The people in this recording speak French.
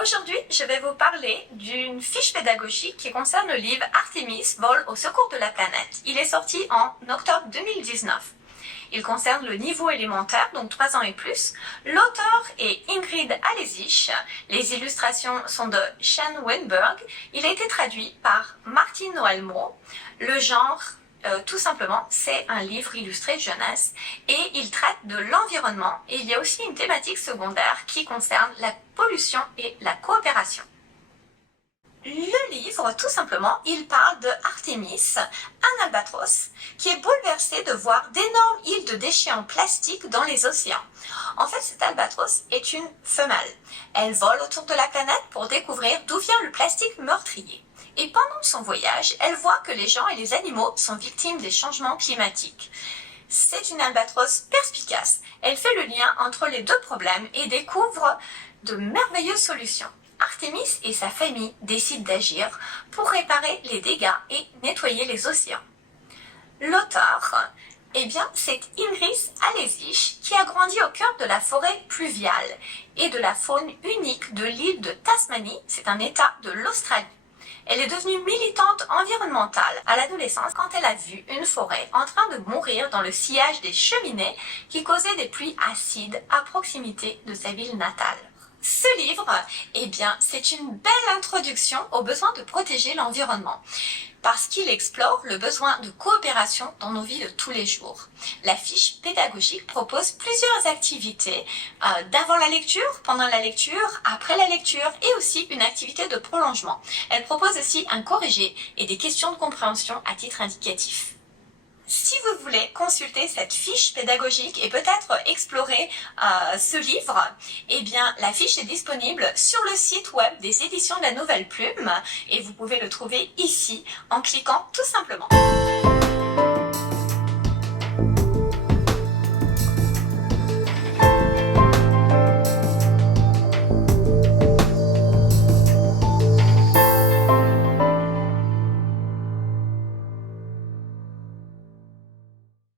Aujourd'hui, je vais vous parler d'une fiche pédagogique qui concerne le livre Artemis, vol au secours de la planète. Il est sorti en octobre 2019. Il concerne le niveau élémentaire, donc 3 ans et plus. L'auteur est Ingrid Alesic. Les illustrations sont de Sean Winberg. Il a été traduit par Martine Noël-Moreau. Le genre, tout simplement, c'est un livre illustré jeunesse et il traite de l'environnement. Et il y a aussi une thématique secondaire qui concerne la pollution et la coopération. Le livre, tout simplement, il parle de Artemis, un albatros, qui est bouleversé de voir d'énormes îles de déchets en plastique dans les océans. En fait, cet albatros est une femelle. Elle vole autour de la planète pour découvrir d'où vient le plastique meurtrier. Et pendant son voyage, elle voit que les gens et les animaux sont victimes des changements climatiques. C'est une albatros perspicace. Elle fait le lien entre les deux problèmes et découvre de merveilleuses solutions. Artemis et sa famille décident d'agir pour réparer les dégâts et nettoyer les océans. L'auteur, c'est Ingrid Alesic qui a grandi au cœur de la forêt pluviale et de la faune unique de l'île de Tasmanie, c'est un état de l'Australie. Elle est devenue militante environnementale à l'adolescence quand elle a vu une forêt en train de mourir dans le sillage des cheminées qui causaient des pluies acides à proximité de sa ville natale. Ce livre, c'est une belle introduction au besoin de protéger l'environnement parce qu'il explore le besoin de coopération dans nos vies de tous les jours. La fiche pédagogique propose plusieurs activités d'avant la lecture, pendant la lecture, après la lecture et aussi une activité de prolongement. Elle propose aussi un corrigé et des questions de compréhension à titre indicatif. Si vous voulez consulter cette fiche pédagogique et peut-être explorer ce livre, la fiche est disponible sur le site web des éditions de la Nouvelle Plume et vous pouvez le trouver ici en cliquant tout simplement.